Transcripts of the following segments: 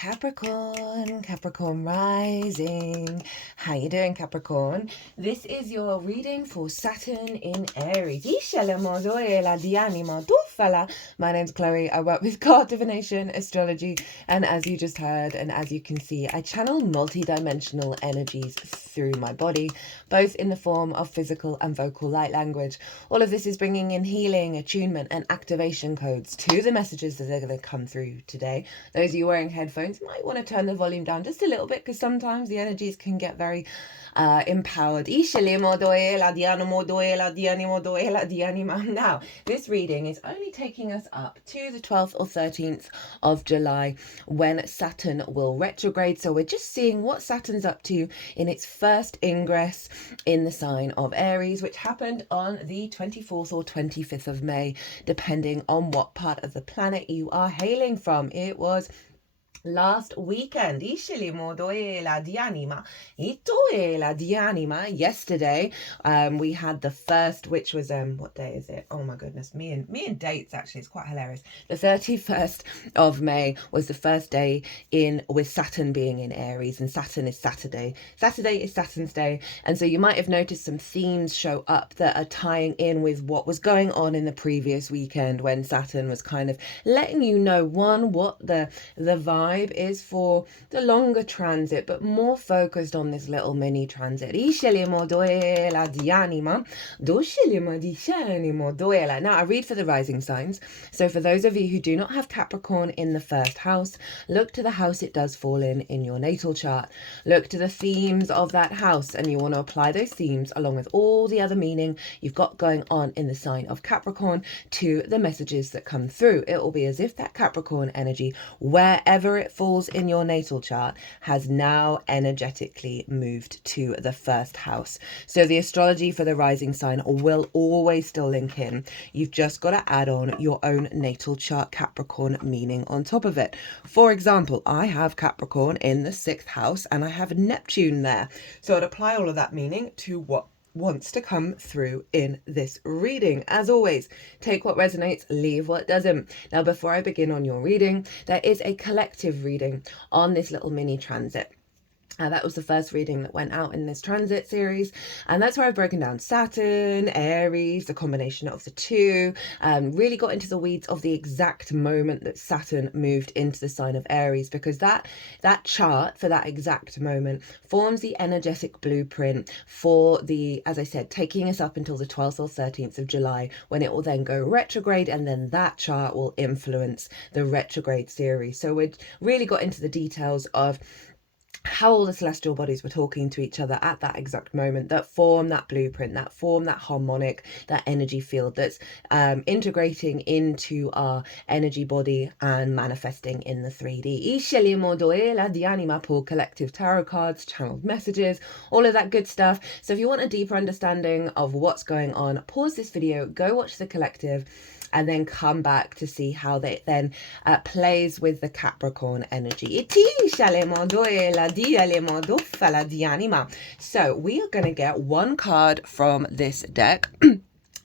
Capricorn, Capricorn rising. How you doing, Capricorn? This is your reading for Saturn in Aries. My name's Chloe. I work with card divination, astrology, and as you just heard, and as you can see, I channel multi-dimensional energies through my body, both in the form of physical and vocal light language. All of this is bringing in healing, attunement, and activation codes to the messages that are going to come through today. Those of you wearing headphones might want to turn the volume down just a little bit, because sometimes the energies can get very empowered. Now, this reading is only taking us up to the 12th or 13th of July when Saturn will retrograde. So we're just seeing what Saturn's up to in its first ingress in the sign of Aries, which happened on the 24th or 25th of May, depending on what part of the planet you are hailing from. It was last weekend. Yesterday, we had the first, which was what day is it? Oh my goodness, me and dates, actually, it's quite hilarious. The 31st of May was the first day in with Saturn being in Aries, and Saturn is Saturday. Saturday is Saturn's day, and so you might have noticed some themes show up that are tying in with what was going on in the previous weekend when Saturn was kind of letting you know, one, what the vibe is for the longer transit, but more focused on this little mini transit. Now I read for the rising signs. So for those of you who do not have Capricorn in the first house, look to the house it does fall in your natal chart. Look to the themes of that house, and you want to apply those themes along with all the other meaning you've got going on in the sign of Capricorn to the messages that come through. It will be as if that Capricorn energy, wherever it falls in your natal chart, has now energetically moved to the first house. So the astrology for the rising sign will always still link in. You've just got to add on your own natal chart Capricorn meaning on top of it. For example, I have Capricorn in the 6th house and I have Neptune there. So I'd apply all of that meaning to what wants to come through in this reading. As always, take what resonates, leave what doesn't. Now, before I begin on your reading, there is a collective reading on this little mini transit. That was the first reading that went out in this transit series, and that's where I've broken down Saturn, Aries, the combination of the two, really got into the weeds of the exact moment that Saturn moved into the sign of Aries, because that chart for that exact moment forms the energetic blueprint for the, as I said, taking us up until the 12th or 13th of July, when it will then go retrograde, and then that chart will influence the retrograde series. So we really got into the details of how all the celestial bodies were talking to each other at that exact moment that form that blueprint, that form that harmonic, that energy field that's integrating into our energy body and manifesting in the 3D. Pull collective tarot cards, channeled messages, all of that good stuff. So if you want a deeper understanding of what's going on, pause this video, go watch the collective, and then come back to see how that then plays with the Capricorn energy. So we are going to get one card from this deck.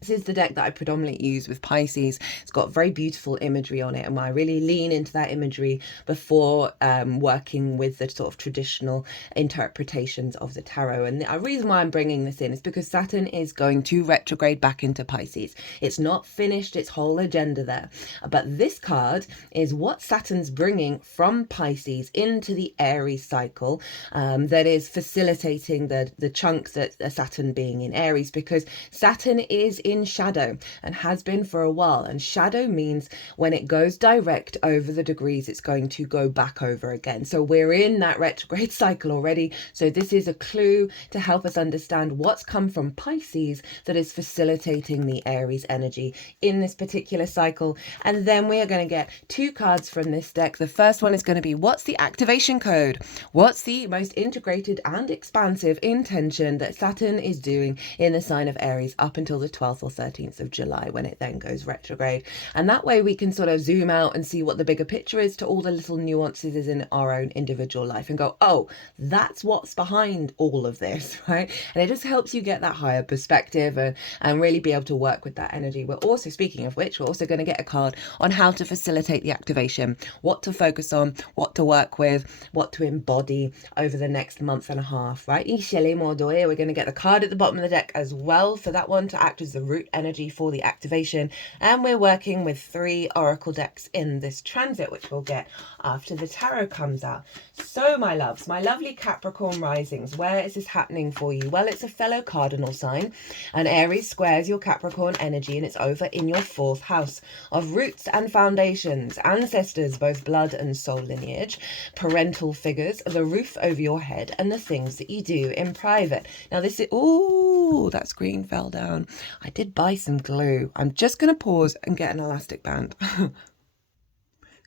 This is the deck that I predominantly use with Pisces. It's got very beautiful imagery on it, and I really lean into that imagery before working with the sort of traditional interpretations of the tarot. And the reason why I'm bringing this in is because Saturn is going to retrograde back into Pisces. It's not finished its whole agenda there, but this card is what Saturn's bringing from Pisces into the Aries cycle, that is facilitating the chunks that Saturn being in Aries, because Saturn is in shadow and has been for a while, and shadow means when it goes direct over the degrees, it's going to go back over again. So we're in that retrograde cycle already, so this is a clue to help us understand what's come from Pisces that is facilitating the Aries energy in this particular cycle. And then we are going to get two cards from this deck. The first one is going to be, what's the activation code? What's the most integrated and expansive intention that Saturn is doing in the sign of Aries up until the 12th or 13th of July when it then goes retrograde. And that way we can sort of zoom out and see what the bigger picture is to all the little nuances is in our own individual life and go, oh, that's what's behind all of this, right? And it just helps you get that higher perspective and really be able to work with that energy. We're also, speaking of which, we're also going to get a card on how to facilitate the activation, what to focus on, what to work with, what to embody over the next month and a half, right? We're going to get the card at the bottom of the deck as well for that one to act as the root energy for the activation. And we're working with 3 oracle decks in this transit, which we'll get after the tarot comes out. So my loves, my lovely Capricorn risings, where is this happening for you? Well, it's a fellow cardinal sign, and Aries squares your Capricorn energy, and it's over in your 4th house of roots and foundations, ancestors, both blood and soul lineage, parental figures, the roof over your head, and the things that you do in private. Now this is, ooh, that screen fell down. I did buy some glue. I'm just going to pause and get an elastic band.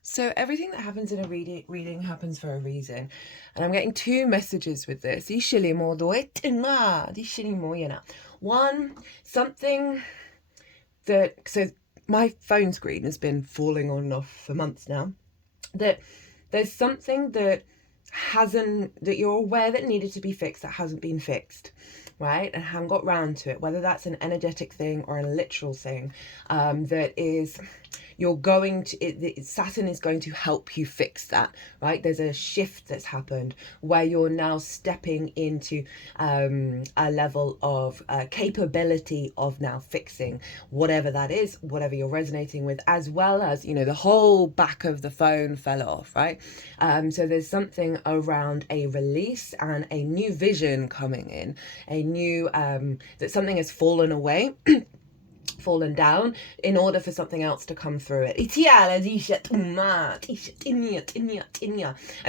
So everything that happens in a reading happens for a reason. And I'm getting 2 messages with this. One, something that, so my phone screen has been falling on and off for months now, that there's something that you're aware that needed to be fixed that hasn't been fixed, right? And haven't got round to it, whether that's an energetic thing or a literal thing, that is, you're going to, Saturn is going to help you fix that, right? There's a shift that's happened where you're now stepping into a level of capability of now fixing whatever that is, whatever you're resonating with, as well as, you know, the whole back of the phone fell off, right? So there's something around a release and a new vision coming in, a new, that something has fallen away, fallen down in order for something else to come through it. And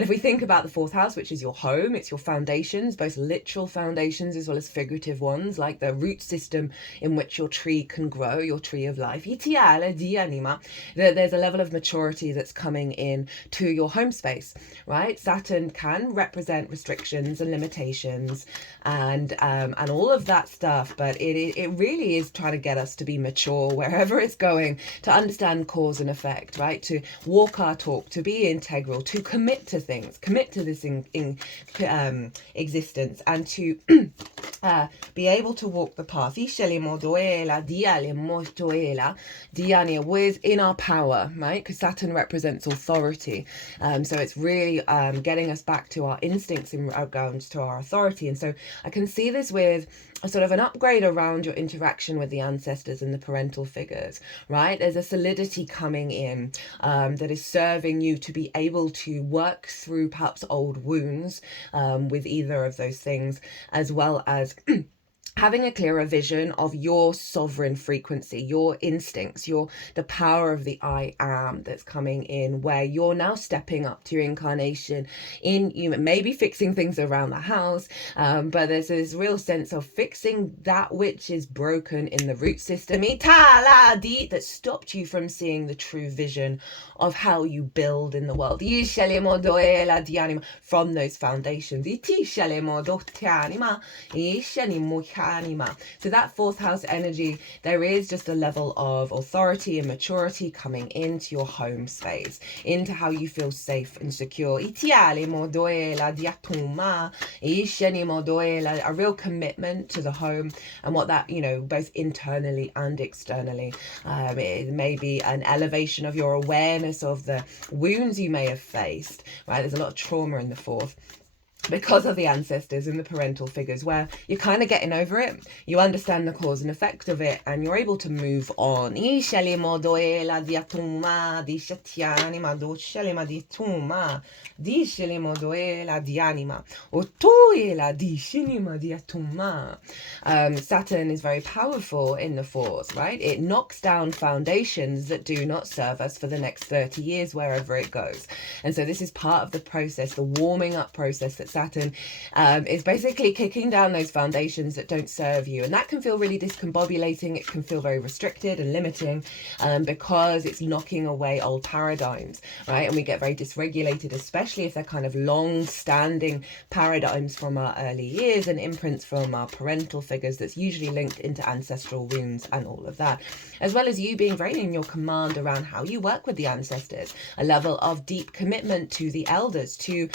if we think about the 4th house, which is your home, it's your foundations, both literal foundations as well as figurative ones, like the root system in which your tree can grow, your tree of life. There's a level of maturity that's coming in to your home space, right? Saturn can represent restrictions and limitations and all of that stuff, but it really is trying to get us to be mature wherever it's going, to understand cause and effect, right? To walk our talk, to be integral, to commit to things, commit to this existence, and to be able to walk the path with in our power, right? Because Saturn represents authority, so it's really getting us back to our instincts in regards to our authority. And so I can see this with a sort of an upgrade around your interaction with the ancestors and the parental figures, right? There's a solidity coming in that is serving you to be able to work through perhaps old wounds with either of those things, as well as having a clearer vision of your sovereign frequency, your instincts, the power of the I am that's coming in, where you're now stepping up to your incarnation in, you maybe fixing things around the house, but there's this real sense of fixing that which is broken in the root system that stopped you from seeing the true vision of how you build in the world from those foundations. So that 4th house energy, there is just a level of authority and maturity coming into your home space, into how you feel safe and secure. A real commitment to the home and what that, you know, both internally and externally. It may be an elevation of your awareness of the wounds you may have faced, right? There's a lot of trauma in the 4th. Because of the ancestors and the parental figures, where you're kind of getting over it, you understand the cause and effect of it, and you're able to move on. Saturn is very powerful in the 4th, right? It knocks down foundations that do not serve us for the next 30 years, wherever it goes. And so this is part of the process, the warming up process that Saturn is basically kicking down those foundations that don't serve you. And that can feel really discombobulating. It can feel very restricted and limiting because it's knocking away old paradigms, right? And we get very dysregulated, especially if they're kind of long-standing paradigms from our early years and imprints from our parental figures that's usually linked into ancestral wounds and all of that, as well as you being very in your command around how you work with the ancestors, a level of deep commitment to the elders, to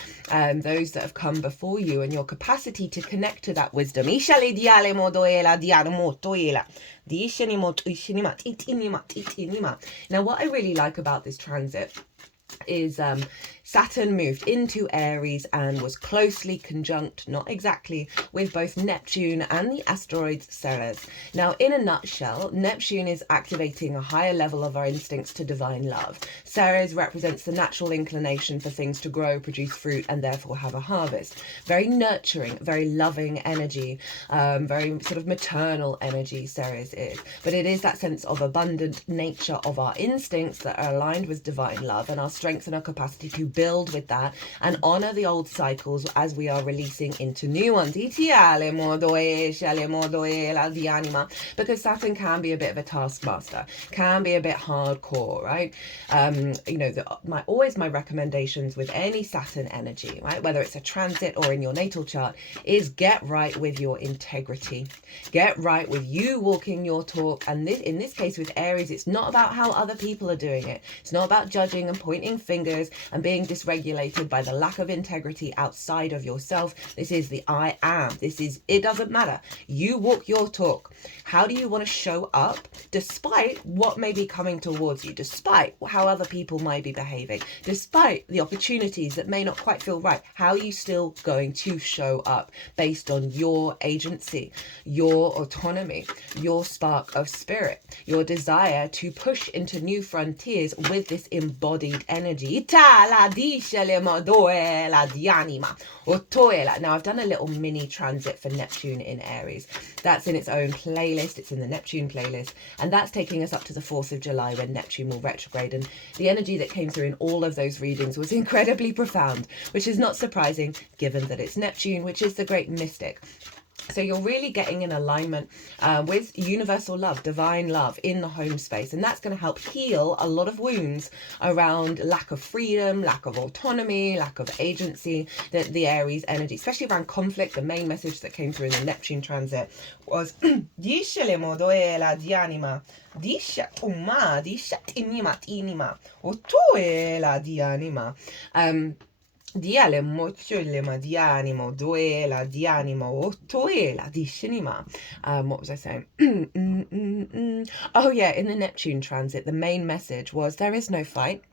those that have come before you, and your capacity to connect to that wisdom. Now, what I really like about this transit is Saturn moved into Aries and was closely conjunct, not exactly, with both Neptune and the asteroid Ceres. Now, in a nutshell, Neptune is activating a higher level of our instincts to divine love. Ceres represents the natural inclination for things to grow, produce fruit, and therefore have a harvest. Very nurturing, very loving energy, very sort of maternal energy Ceres is. But it is that sense of abundant nature of our instincts that are aligned with divine love, and our strength and our capacity to build with that and honor the old cycles as we are releasing into new ones. Because Saturn can be a bit of a taskmaster, can be a bit hardcore, right? You know, always my recommendations with any Saturn energy, right, whether it's a transit or in your natal chart, is get right with your integrity, get right with you walking your talk. And in this case with Aries, it's not about how other people are doing it. It's not about judging and pointing fingers and being dysregulated by the lack of integrity outside of yourself. This is the I am. It doesn't matter. You walk your talk. How do you want to show up despite what may be coming towards you, despite how other people might be behaving, despite the opportunities that may not quite feel right? How are you still going to show up based on your agency, your autonomy, your spark of spirit, your desire to push into new frontiers with this embodied energy? Now, I've done a little mini transit for Neptune in Aries. That's in its own playlist. It's in the Neptune playlist. And that's taking us up to the 4th of July when Neptune will retrograde. And the energy that came through in all of those readings was incredibly profound, which is not surprising given that it's Neptune, which is the great mystic. So you're really getting in alignment with universal love, divine love in the home space. And that's going to help heal a lot of wounds around lack of freedom, lack of autonomy, lack of agency, the Aries energy, especially around conflict. The main message that came through in the Neptune transit was Diale mozzolema di animo, duela di animo, ottoela di scinema. What was I saying? Oh yeah, in the Neptune transit, the main message was there is no fight.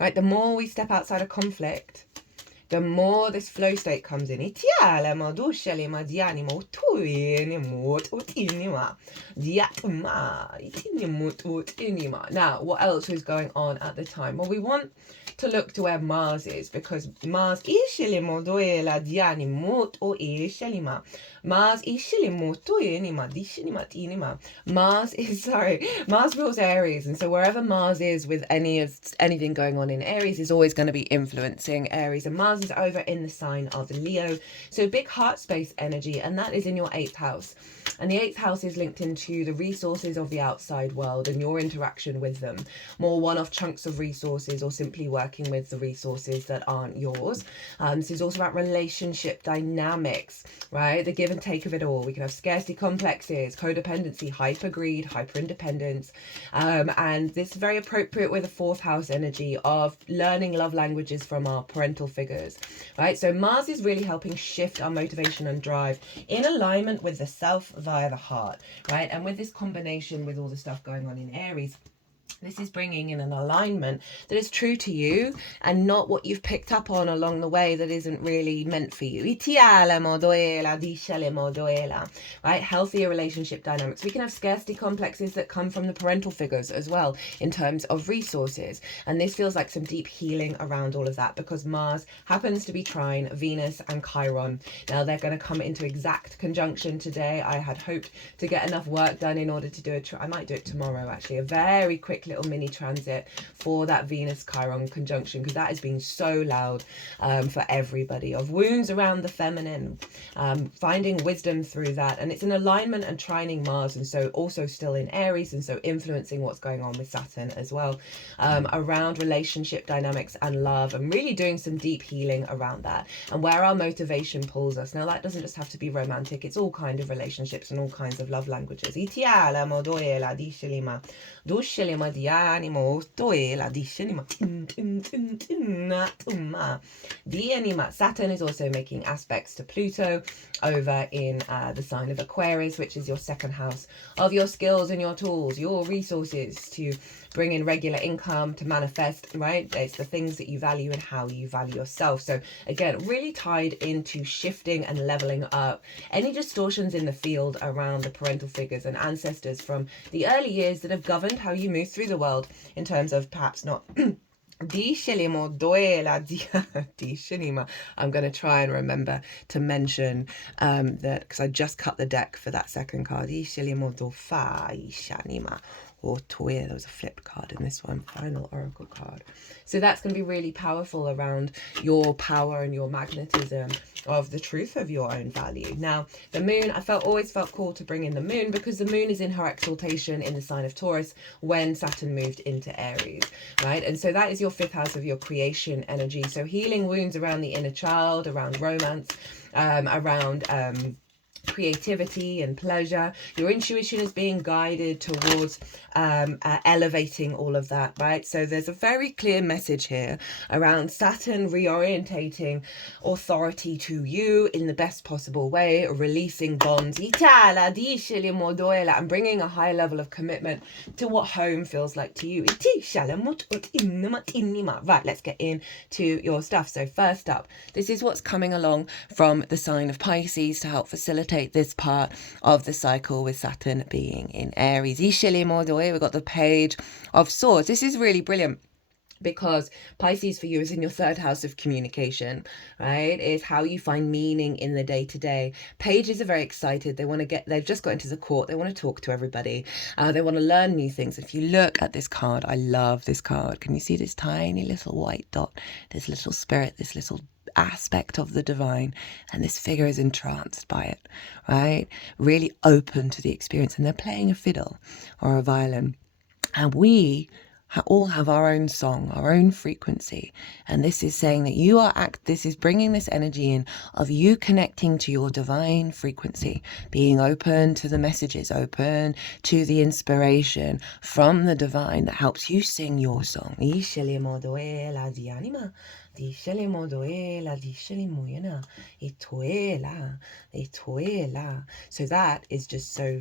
Right, the more we step outside of conflict, the more this flow state comes in. Now, what else was going on at the time? Well, we want to look to where Mars is, because Mars Mars rules Aries, and so wherever Mars is with anything going on in Aries is always going to be influencing Aries. And Mars is over in the sign of Leo, so big heart space energy, and that is in your 8th house. And the 8th house is linked into the resources of the outside world and your interaction with them. More one-off chunks of resources or simply working with the resources that aren't yours. This is also about relationship dynamics, right? The give and take of it all. We can have scarcity complexes, codependency, hyper greed, hyper independence. And this is very appropriate with the 4th house energy of learning love languages from our parental figures, right? So Mars is really helping shift our motivation and drive in alignment with the self via the heart, right? And with this combination with all the stuff going on in Aries, this is bringing in an alignment that is true to you and not what you've picked up on along the way that isn't really meant for you. Right? Healthier relationship dynamics. We can have scarcity complexes that come from the parental figures as well in terms of resources. And this feels like some deep healing around all of that, because Mars happens to be trine Venus and Chiron. Now they're going to come into exact conjunction today. I had hoped to get enough work done in order to do I might do it tomorrow actually, a very quick little mini transit for that Venus Chiron conjunction, because that has been so loud for everybody, of wounds around the feminine, finding wisdom through that. And it's an alignment and trining Mars, and so also still in Aries, and so influencing what's going on with Saturn as well, around relationship dynamics and love, and really doing some deep healing around that, and where our motivation pulls us. Now that doesn't just have to be romantic, it's all kind of relationships and all kinds of love languages. Saturn is also making aspects to Pluto over in the sign of Aquarius, which is your second house of your skills and your tools, your resources to bring in regular income, to manifest, right? It's the things that you value and how you value yourself. So again, really tied into shifting and leveling up any distortions in the field around the parental figures and ancestors from the early years that have governed how you move through the world, in terms of perhaps not I'm going to try and remember to mention that, because I just cut the deck for that second card. Or Toya, there was a flipped card in this one, final oracle card. So that's going to be really powerful around your power and your magnetism of the truth of your own value. Now, the moon, I always felt called to bring in the moon, because the moon is in her exaltation in the sign of Taurus when Saturn moved into Aries, right? And so that is your fifth house of your creation energy. So healing wounds around the inner child, around romance, around creativity and pleasure. Your intuition is being guided towards elevating all of that, right? So there's a very clear message here around Saturn reorientating authority to you in the best possible way, releasing bonds, and bringing a high level of commitment to what home feels like to you. Right, let's get into your stuff. So first up, this is what's coming along from the sign of Pisces to help facilitate this part of the cycle with Saturn being in Aries. We've got the Page of Swords. This is really brilliant, because Pisces for you is in your third house of communication, right? It's how you find meaning in the day-to-day. Pages are very excited. They've just got into the court. They want to talk to everybody. They want to learn new things. If you look at this card, I love this card. Can you see this tiny little white dot? This little spirit, this little aspect of the divine, and this figure is entranced by it, right? Really open to the experience, and they're playing a fiddle or a violin, and we all have our own song, our own frequency, and this is saying that this is bringing this energy in of you connecting to your divine frequency, being open to the messages, open to the inspiration from the divine that helps you sing your song. So that is just so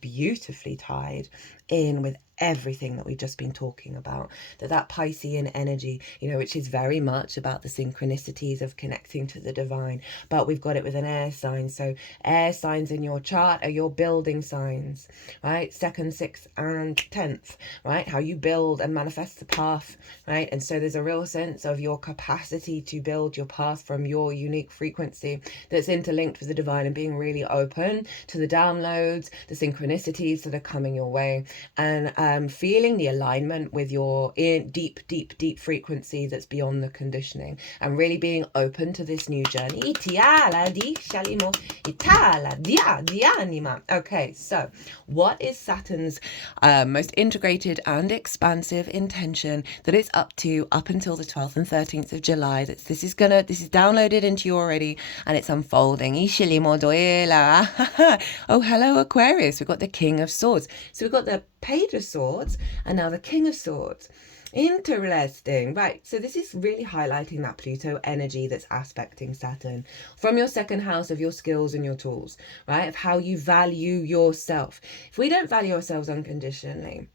beautifully tied in with everything that we've just been talking about, that Piscean energy, which is very much about the synchronicities of connecting to the divine, but we've got it with an air sign. So air signs in your chart are your building signs, right? 2nd, 6th and 10th, right? How you build and manifest the path, right? And so there's a real sense of your capacity to build your path from your unique frequency that's interlinked with the divine, and being really open to the downloads, the synchronicities that are coming your way, and feeling the alignment with your deep frequency that's beyond the conditioning, and really being open to this new journey. Okay, so what is Saturn's most integrated and expansive intention that it's up until the 12th and 13th of July? This is downloaded into you already, and it's unfolding. Oh, hello Aquarius. We've got the King of Swords. So we've got the Page of Swords and now the King of Swords. Interesting. Right, so this is really highlighting that Pluto energy that's aspecting Saturn from your second house of your skills and your tools, right? Of how you value yourself. If we don't value ourselves unconditionally,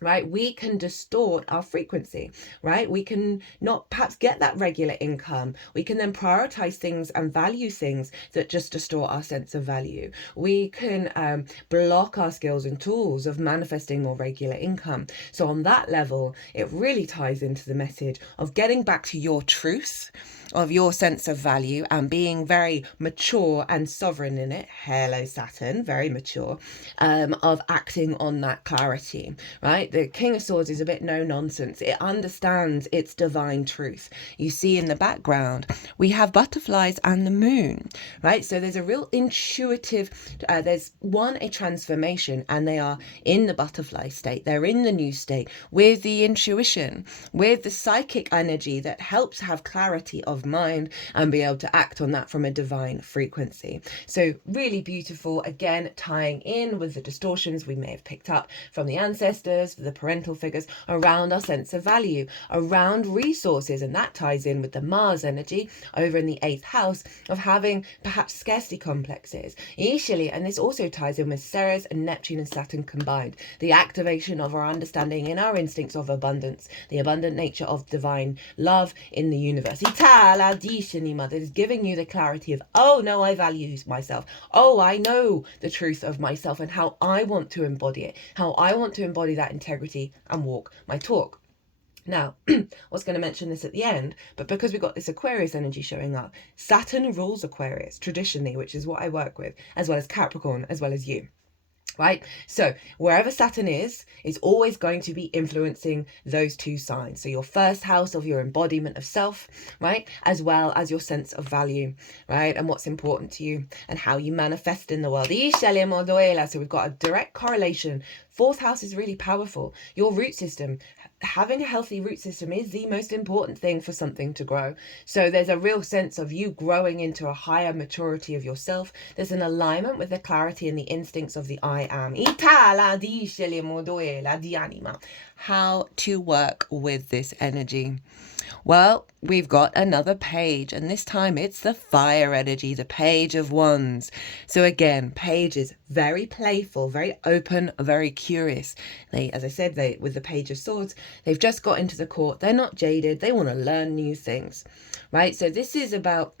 right, we can distort our frequency, right? We can not perhaps get that regular income. We can then prioritize things and value things that just distort our sense of value. We can block our skills and tools of manifesting more regular income. So on that level, it really ties into the message of getting back to your truth, of your sense of value, and being very mature and sovereign in it. Hello Saturn, very mature, of acting on that clarity, right? The King of Swords is a bit no nonsense. It understands its divine truth. You see in the background, we have butterflies and the moon, right? So there's a real intuitive, there's a transformation, and they are in the butterfly state. They're in the new state with the intuition, with the psychic energy that helps have clarity of mind and be able to act on that from a divine frequency. So really beautiful, again, tying in with the distortions we may have picked up from the ancestors, the parental figures, around our sense of value, around resources, and that ties in with the Mars energy over in the 8th house of having perhaps scarcity complexes. Initially, and this also ties in with Ceres and Neptune and Saturn combined, the activation of our understanding in our instincts of abundance, the abundant nature of divine love in the universe. That is giving you the clarity of, oh no, I value myself. Oh, I know the truth of myself and how I want to embody it, how I want to embody that integrity and walk my talk. Now, I was going to mention this at the end, but because we've got this Aquarius energy showing up, Saturn rules Aquarius traditionally, which is what I work with, as well as Capricorn, as well as you. Right? So wherever Saturn is always going to be influencing those two signs. So your first house of your embodiment of self, right? As well as your sense of value, right? And what's important to you and how you manifest in the world. So we've got a direct correlation. 4th house is really powerful. Your root system, having a healthy root system is the most important thing for something to grow. So there's a real sense of you growing into a higher maturity of yourself. There's an alignment with the clarity and the instincts of the I am. How to work with this energy? Well, we've got another page, and this time it's the fire energy, the Page of Wands. So again, Page is very playful, very open, very curious. As I said, with the Page of Swords, they've just got into the court. They're not jaded. They want to learn new things, right? So this is about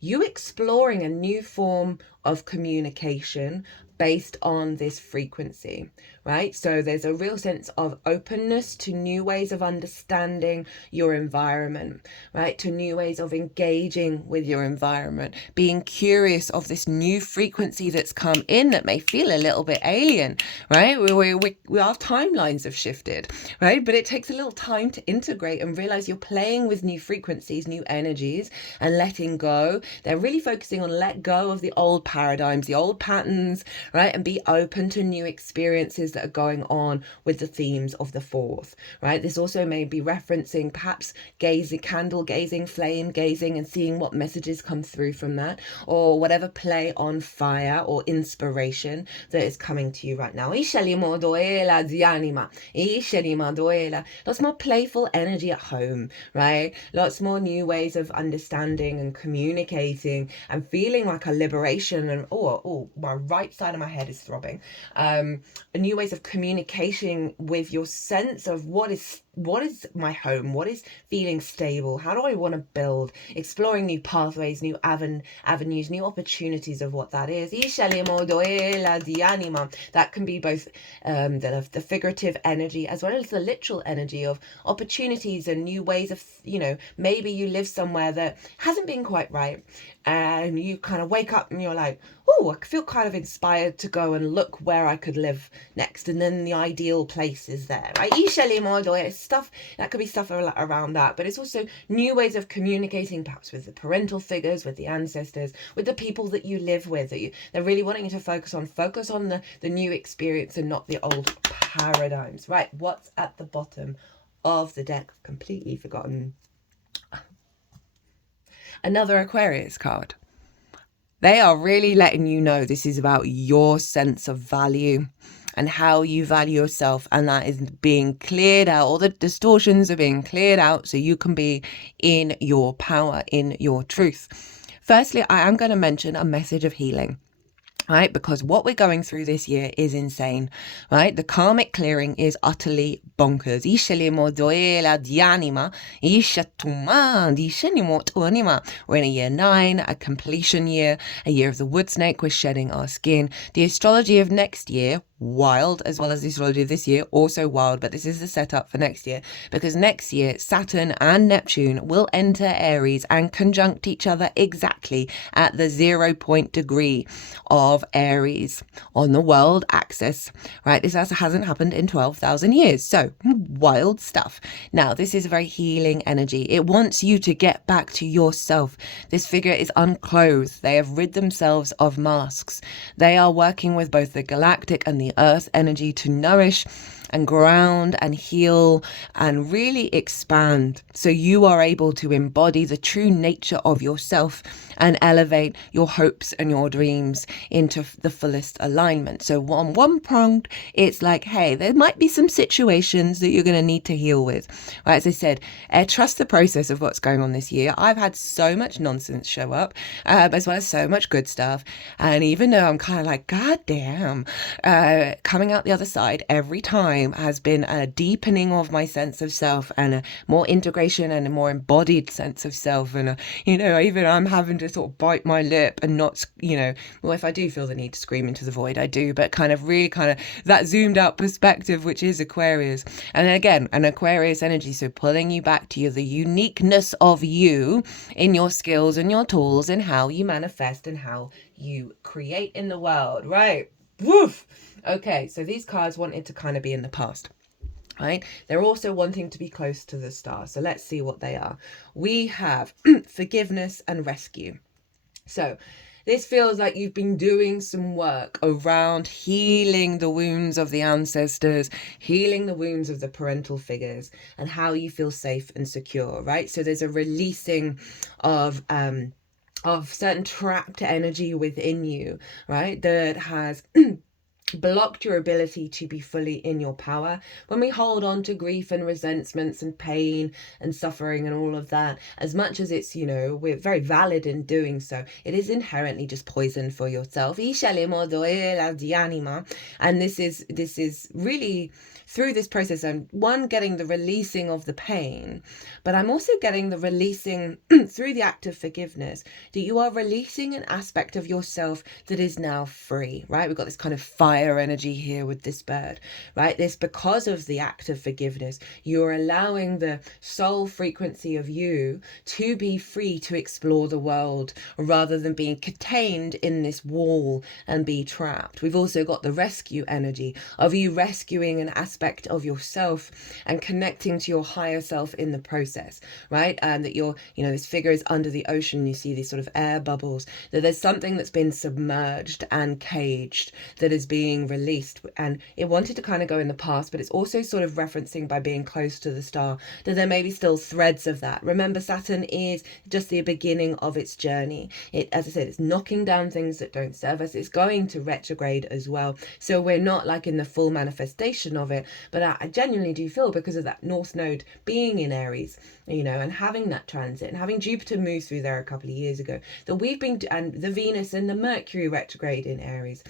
you exploring a new form of communication based on this frequency, right? So there's a real sense of openness to new ways of understanding your environment, right? To new ways of engaging with your environment, being curious of this new frequency that's come in that may feel a little bit alien, right? Our timelines have shifted, right? But it takes a little time to integrate and realize you're playing with new frequencies, new energies, and letting go. They're really focusing on let go of the old paradigms, the old patterns, right? And be open to new experiences that are going on with the themes of the 4th, right? This also may be referencing perhaps gazing, candle gazing, flame gazing, and seeing what messages come through from that, or whatever play on fire or inspiration that is coming to you right now. Lots more playful energy at home, right? Lots more new ways of understanding and communicating and feeling like a liberation. And my right side of my head is throbbing. New ways of communicating with your sense of what is my home, what is feeling stable, how do I want to build, exploring new pathways, new avenues, new opportunities of what that is. That can be both the figurative energy as well as the literal energy of opportunities and new ways of, maybe you live somewhere that hasn't been quite right, and you kind of wake up and you're like, oh, I feel kind of inspired to go and look where I could live next, and then the ideal place is there, right? Stuff that could be stuff around that, but it's also new ways of communicating, perhaps with the parental figures, with the ancestors, with the people that you live with. They're really wanting you to focus on the new experience and not the old paradigms, right? What's at the bottom of the deck? Completely forgotten. Another Aquarius card. They are really letting you know this is about your sense of value and how you value yourself, and that is being cleared out. All the distortions are being cleared out so you can be in your power, in your truth. Firstly, I am going to mention a message of healing. Right, because what we're going through this year is insane, right? The karmic clearing is utterly bonkers. We're in a year 9, a completion year, a year of the wood snake. We're shedding our skin. The astrology of next year, wild, as well as the astrology of this year, also wild, but this is the setup for next year, because next year Saturn and Neptune will enter Aries and conjunct each other exactly at the 0 point degree of of Aries on the world axis, right? This hasn't happened in 12,000 years. So wild stuff. Now, this is a very healing energy. It wants you to get back to yourself. This figure is unclothed. They have rid themselves of masks. They are working with both the galactic and the earth energy to nourish and ground and heal and really expand, so you are able to embody the true nature of yourself and elevate your hopes and your dreams into the fullest alignment. So on one pronged, it's like, hey, there might be some situations that you're going to need to heal with, right? As I said, trust the process of what's going on this year. I've had so much nonsense show up, as well as so much good stuff, and even though I'm kind of like, god damn, coming out the other side every time has been a deepening of my sense of self and a more integration and a more embodied sense of self. And, even I'm having to sort of bite my lip and not, well, if I do feel the need to scream into the void, I do, but kind of that zoomed out perspective, which is Aquarius. And then again, an Aquarius energy. So pulling you back to the uniqueness of you in your skills and your tools and how you manifest and how you create in the world, right? Woof. Okay, so these cards wanted to kind of be in the past, right? They're also wanting to be close to the star. So let's see what they are. We have forgiveness and rescue. So this feels like you've been doing some work around healing the wounds of the ancestors, healing the wounds of the parental figures, and how you feel safe and secure, right? So there's a releasing of certain trapped energy within you, right, that has blocked your ability to be fully in your power. When we hold on to grief and resentments and pain and suffering and all of that, as much as it's, we're very valid in doing so, it is inherently just poison for yourself. And this is really, through this process, I'm getting the releasing of the pain, but I'm also getting the releasing through the act of forgiveness, that you are releasing an aspect of yourself that is now free, right? We've got this kind of fire energy here with this bird, right? This, because of the act of forgiveness, you're allowing the soul frequency of you to be free to explore the world rather than being contained in this wall and be trapped. We've also got the rescue energy of you rescuing an aspect of yourself and connecting to your higher self in the process, right? And that you're, this figure is under the ocean. You see these sort of air bubbles, that there's something that's been submerged and caged that is being released, and it wanted to kind of go in the past, but it's also sort of referencing, by being close to the star, that there may be still threads of that. Remember, Saturn is just the beginning of its journey. It, as I said, it's knocking down things that don't serve us. It's going to retrograde as well, so we're not like in the full manifestation of it, but I genuinely do feel, because of that North Node being in Aries, and having that transit and having Jupiter move through there a couple of years ago, that we've been, and the Venus and the Mercury retrograde in Aries,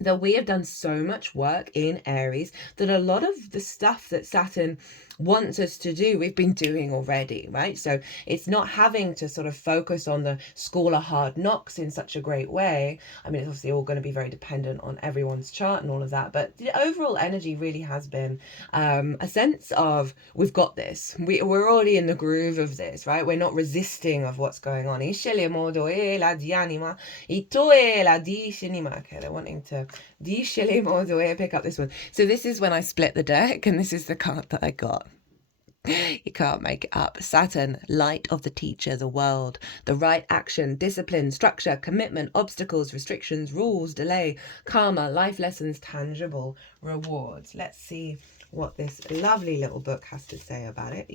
that we have done so much work in Aries that a lot of the stuff that Saturn wants us to do, we've been doing already, right? So it's not having to sort of focus on the school of hard knocks in such a great way. I mean, it's obviously all going to be very dependent on everyone's chart and all of that, but the overall energy really has been a sense of, we've got this. We're already in the groove of this, right? We're not resisting of what's going on. Okay, they're wanting to pick up this one. So this is when I split the deck, and this is the card that I got. You can't make it up. Saturn, light of the teacher, the world, the right action, discipline, structure, commitment, obstacles, restrictions, rules, delay, karma, life lessons, tangible rewards. Let's see what this lovely little book has to say about it.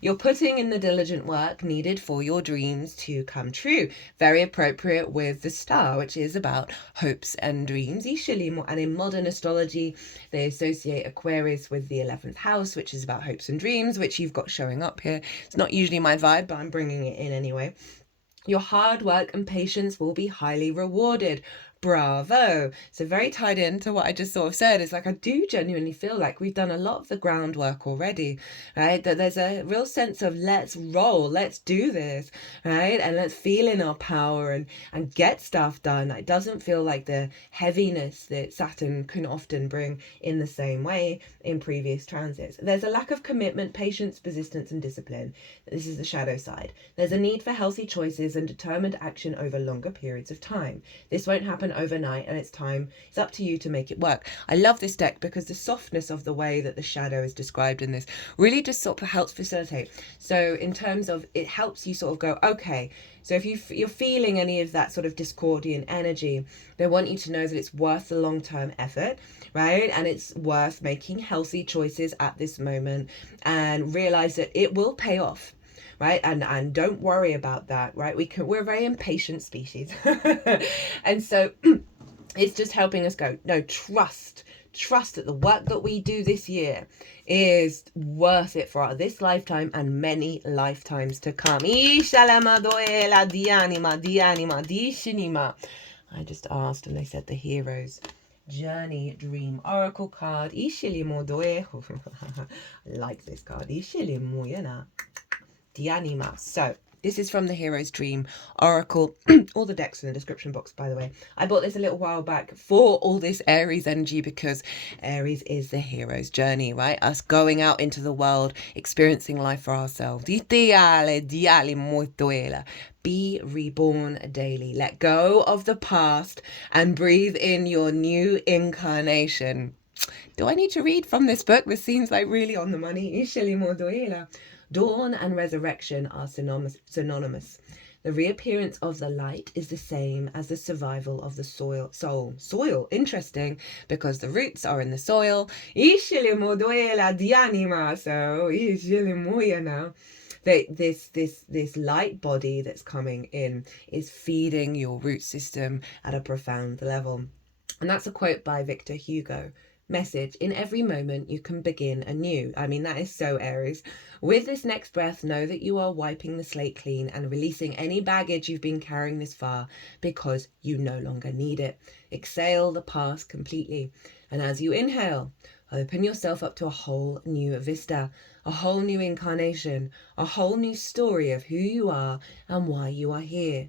You're putting in the diligent work needed for your dreams to come true. Very appropriate with the star, which is about hopes and dreams. And in modern astrology, they associate Aquarius with the 11th house, which is about hopes and dreams, which you've got showing up here. It's not usually my vibe, but I'm bringing it in anyway. Your hard work and patience will be highly rewarded. Bravo. So very tied into what I just sort of said. It's like I do genuinely feel like we've done a lot of the groundwork already, right? That there's a real sense of let's roll, let's do this, right? And let's feel in our power and get stuff done. It doesn't feel like the heaviness that Saturn can often bring in the same way in previous transits. There's a lack of commitment, patience, persistence, and discipline. This is the shadow side. There's a need for healthy choices and determined action over longer periods of time. This won't happen overnight, and it's up to you to make it work. I love this deck because the softness of the way that the shadow is described in this really just sort of helps facilitate. So in terms of, it helps you sort of go, okay, so if you're feeling any of that sort of discordian energy, they want you to know that it's worth the long-term effort, right? And it's worth making healthy choices at this moment, and realize that it will pay off. Right, and don't worry about that, right? We're a very impatient species. And so it's just helping us go, no, trust that the work that we do this year is worth it for this lifetime and many lifetimes to come. I just asked and they said the hero's journey dream oracle card. I like this card. Dianima. So this is from the Hero's Dream Oracle. All the decks in the description box, by the way. I bought this a little while back for all this Aries energy, because Aries is the hero's journey, right? Us going out into the world, experiencing life for ourselves. Be reborn daily. Let go of the past and breathe in your new incarnation. Do I need to read from this book? This seems like really on the money. Dawn and resurrection are synonymous. The reappearance of the light is the same as the survival of the soul. Soil, interesting, because the roots are in the soil. This light body that's coming in is feeding your root system at a profound level. And that's a quote by Victor Hugo. Message: in every moment you can begin anew. I mean, that is so Aries. With this next breath, know that you are wiping the slate clean and releasing any baggage you've been carrying this far, because you no longer need it. Exhale the past completely, and as you inhale, open yourself up to a whole new vista, a whole new incarnation, a whole new story of who you are and why you are here.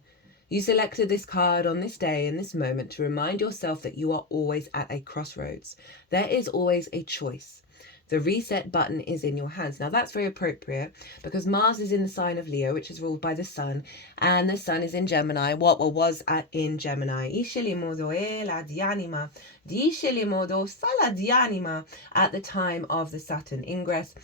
You selected this card on this day in this moment to remind yourself that you are always at a crossroads. There is always a choice. The reset button is in your hands. Now that's very appropriate because Mars is in the sign of Leo, which is ruled by the Sun, and the Sun is in Gemini. In Gemini. At the time of the Saturn ingress.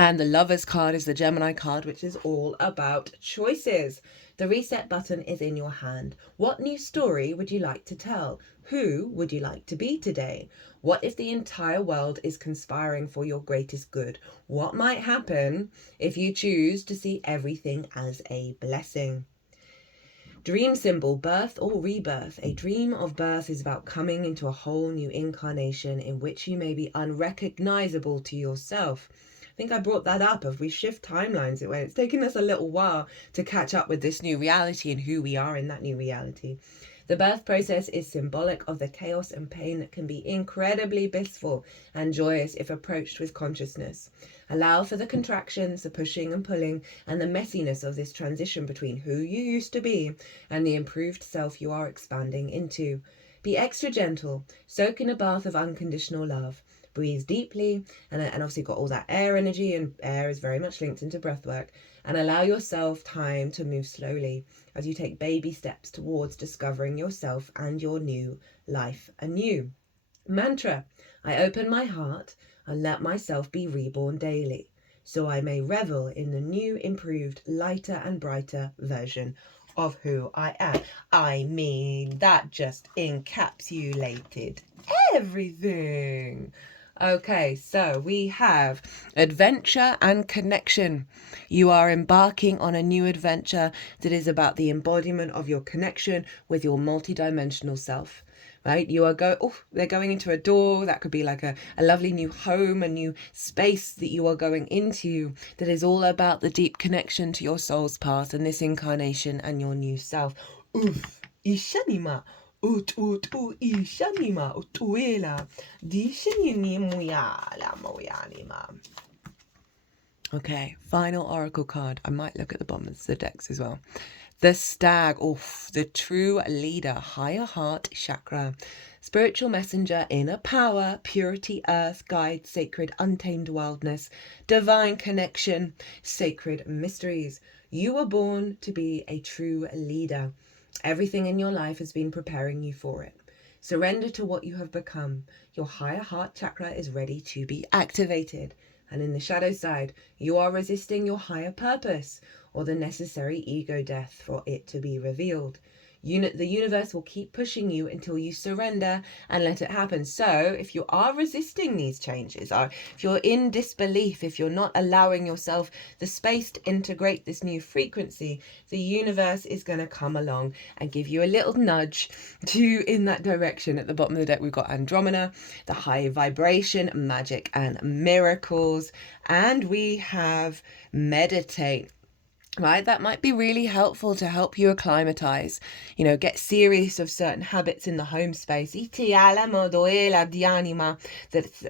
And the Lover's card is the Gemini card, which is all about choices. The reset button is in your hand. What new story would you like to tell? Who would you like to be today? What if the entire world is conspiring for your greatest good? What might happen if you choose to see everything as a blessing? Dream symbol, birth or rebirth. A dream of birth is about coming into a whole new incarnation in which you may be unrecognizable to yourself. I think I brought that up as we shift timelines. It's taken us a little while to catch up with this new reality and who we are in that new reality. The birth process is symbolic of the chaos and pain that can be incredibly blissful and joyous if approached with consciousness. Allow for the contractions, the pushing and pulling, and the messiness of this transition between who you used to be and the improved self you are expanding into. Be extra gentle, soak in a bath of unconditional love. Breathe deeply, and obviously got all that air energy, and air is very much linked into breath work, and allow yourself time to move slowly as you take baby steps towards discovering yourself and your new life anew. Mantra: I open my heart and let myself be reborn daily, so I may revel in the new, improved, lighter and brighter version of who I am. I mean, that just encapsulated everything. Okay, so we have adventure and connection. You are embarking on a new adventure that is about the embodiment of your connection with your multidimensional self, right? They're going into a door. That could be like a lovely new home, a new space that you are going into that is all about the deep connection to your soul's path and this incarnation and your new self. Oof, Ishanima. Ut ishanima utuela. Dishanini muyala moyanima. Okay, final oracle card. I might look at the bottom of the decks as well. The Stag, the true leader, higher heart chakra, spiritual messenger, inner power, purity, earth, guide, sacred, untamed wildness, divine connection, sacred mysteries. You were born to be a true leader. Everything in your life has been preparing you for it. Surrender to what you have become. Your higher heart chakra is ready to be activated. And in the shadow side, you are resisting your higher purpose or the necessary ego death for it to be revealed. The universe will keep pushing you until you surrender and let it happen. So if you are resisting these changes, or if you're in disbelief, if you're not allowing yourself the space to integrate this new frequency, the universe is going to come along and give you a little nudge in that direction. At the bottom of the deck, we've got Andromeda, the high vibration, magic and miracles, and we have meditate. Right, that might be really helpful to help you acclimatize, get serious of certain habits in the home space. That's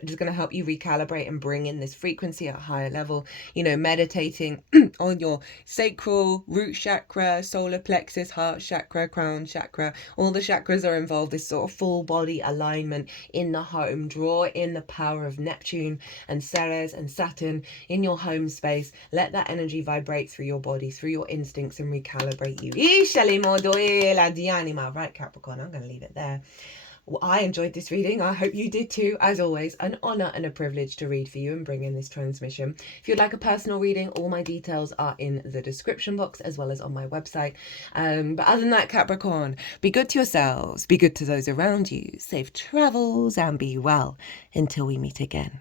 just going to help you recalibrate and bring in this frequency at a higher level. Meditating on your sacral, root chakra, solar plexus, heart chakra, crown chakra. All the chakras are involved, this sort of full body alignment in the home. Draw in the power of Neptune and Ceres and Saturn in your home space. Let that energy vibrate through your body, through your instincts, and recalibrate you. Right, Capricorn, I'm going to leave it there. Well, I enjoyed this reading. I hope you did too. As always, an honour and a privilege to read for you and bring in this transmission. If you'd like a personal reading, all my details are in the description box as well as on my website. But other than that, Capricorn, be good to yourselves, be good to those around you, safe travels, and be well until we meet again.